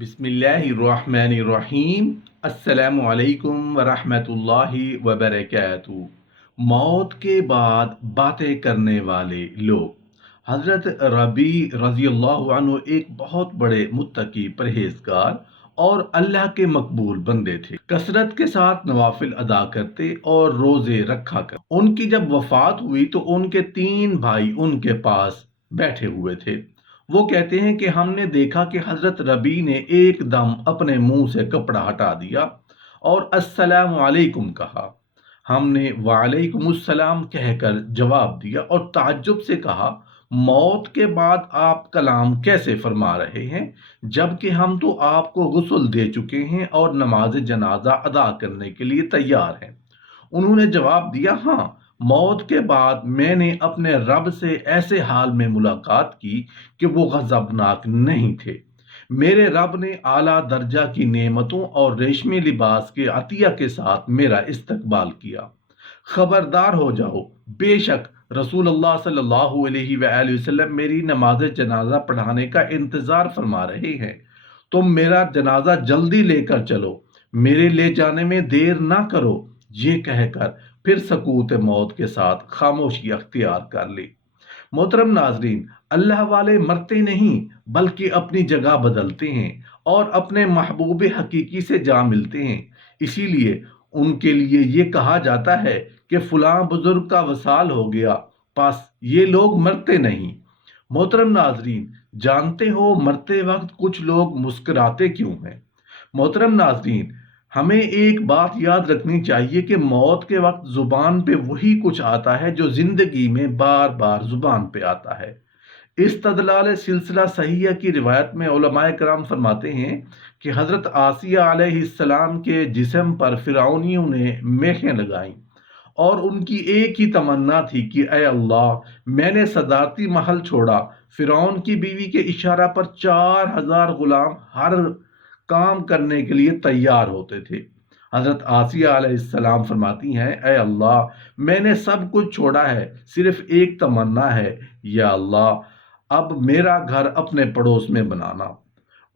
बिस्मिल्लाहिर्रहमानिर्रहीम। अस्सलामु अलैकुम वरहमतुल्लाहि वबरकातुहू। मौत के बाद बातें करने वाले लोग। हज़रत रबी रज़ी अल्लाह अन्हु एक बहुत बड़े मुत्तकी परहेजगार और अल्लाह के मकबूल बंदे थे। कसरत के साथ नवाफिल अदा करते और रोजे रखा कर। उनकी जब वफात हुई तो उनके 3 भाई उनके पास बैठे हुए थे। वो कहते हैं कि हमने देखा कि हजरत रबी ने एकदम अपने मुंह से कपड़ा हटा दिया और अस्सलाम वालेकुम कहा। हमने वालेकुमुस्सलाम कहकर जवाब दिया और ताज्जुब से कहा, मौत के बाद आप कलाम कैसे फरमा रहे हैं, जबकि हम तो आपको गुस्ल दे चुके हैं और नमाज जनाजा अदा करने के लिए तैयार हैं। उन्होंने जवाब दिया, हाँ, मौत के बाद मैंने अपने रब से ऐसे हाल में मुलाकात की कि वो गजबनाक नहीं थे। मेरे रब ने आला दर्जा की नेमतों और रेशमी लिबास के अतिया के साथ मेरा इस्तकबाल किया। खबरदार हो जाओ, बेशक रसूलुल्लाह सल्लल्लाहु अलैहि वसल्लम मेरी नमाज जनाजा पढ़ाने का इंतजार फरमा रहे हैं। तुम मेरा जनाजा जल्दी लेकर चलो, मेरे ले जाने में देर ना करो। ये कहकर फिर सकूत मौत के साथ खामोशी अख्तियार कर ली। मोहतरम नाजरीन, अल्लाह वाले मरते नहीं बल्कि अपनी जगह बदलते हैं और अपने महबूब हकीकी से जा मिलते हैं। इसीलिए उनके लिए ये कहा जाता है कि फलां बुजुर्ग का वसाल हो गया, बस ये लोग मरते नहीं। मोहतरम नाजरीन, जानते हो मरते वक्त कुछ लोग मुस्कुराते क्यों हैं? मोहतरम नाजरीन, हमें एक बात याद रखनी चाहिए कि मौत के वक्त जुबान पे वही कुछ आता है जो जिंदगी में बार बार जुबान पे आता है। इस्तदलाल सिलसिला सहीह की रिवायत में उलमाए कराम फरमाते हैं कि हजरत आसिया अलैहिस्सलाम के जिस्म पर फिरौनियों ने मेखें लगाईं और उनकी एक ही तमन्ना थी कि ऐ अल्लाह, मैंने सदारती महल छोड़ा। फिरौन की बीवी के इशारा पर 4000 गुलाम हर काम करने के लिए तैयार होते थे। हजरत आसिया अलैहिस्सलाम फरमाती हैं, ऐ अल्लाह, मैंने सब कुछ छोड़ा है, सिर्फ एक तमन्ना है, या अल्लाह, अब मेरा घर अपने पड़ोस में बनाना।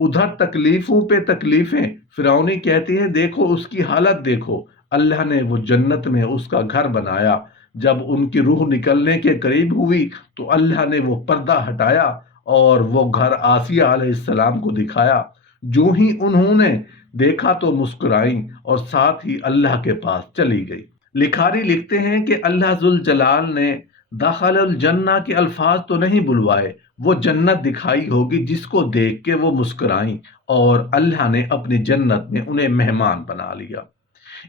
उधर तकलीफों पे तकलीफें। फिरौनी कहती हैं, देखो उसकी हालत देखो, अल्लाह ने वो जन्नत में उसका घर बनाया। जब उनकी रूह निकलने के करीब हुई तो अल्लाह ने वो पर्दा हटाया और वो घर आसिया अलैहिस्सलाम को दिखाया। जो ही उन्होंने देखा तो मुस्कुराई और साथ ही अल्लाह के पास चली गई। लिखारी लिखते हैं कि अल्लाह जुल जलाल ने दाखिलुल जन्ना के अल्फाज तो नहीं बुलवाए, वो जन्नत दिखाई होगी जिसको देख के वो मुस्कुराई और अल्लाह ने अपनी जन्नत में उन्हें मेहमान बना लिया।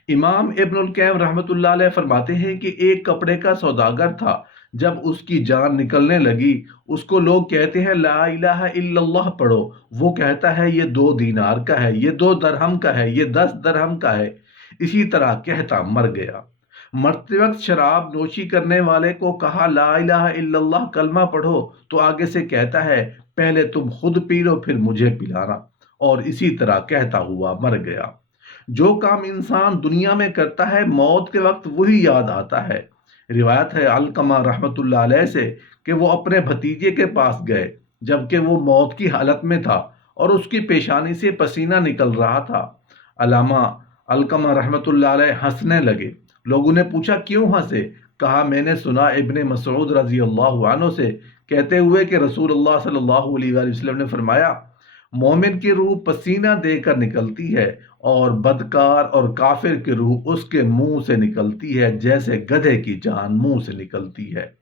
इमाम इब्नुल क़य्यिम रहमतुल्लाह अलैह फरमाते हैं कि एक कपड़े का सौदागर था। जब उसकी जान निकलने लगी, उसको लोग कहते हैं ला इलाहा इल्लल्लाह पढ़ो। वो कहता है ये 2 दीनार का है, ये 2 दरहम का है, ये 10 दरहम का है। इसी तरह कहता मर गया। मरते वक्त शराब नोशी करने वाले को कहा ला इलाहा इल्लल्लाह कलमा पढ़ो, तो आगे से कहता है पहले तुम खुद पी लो फिर मुझे पिलाना, और इसी तरह कहता हुआ मर गया। जो काम इंसान दुनिया में करता है मौत के वक्त वही याद आता है। रिवायत है अलकमा रहमतुल्लाह अलैह से कि वो अपने भतीजे के पास गए जबकि वो मौत की हालत में था और उसकी पेशानी से पसीना निकल रहा था। अलामा अलकमा रहमतुल्लाह अलैह हंसने लगे। लोगों ने पूछा क्यों हंसे? कहा, मैंने सुना इब्ने मसऊद रजी अल्लाह अन्हु से कहते हुए कि रसूलुल्लाह सल्लल्लाहु अलैहि वसल्लम ने फरमाया, मोमिन की रूह पसीना देकर निकलती है और बदकार और काफिर की रूह उसके मुंह से निकलती है जैसे गधे की जान मुंह से निकलती है।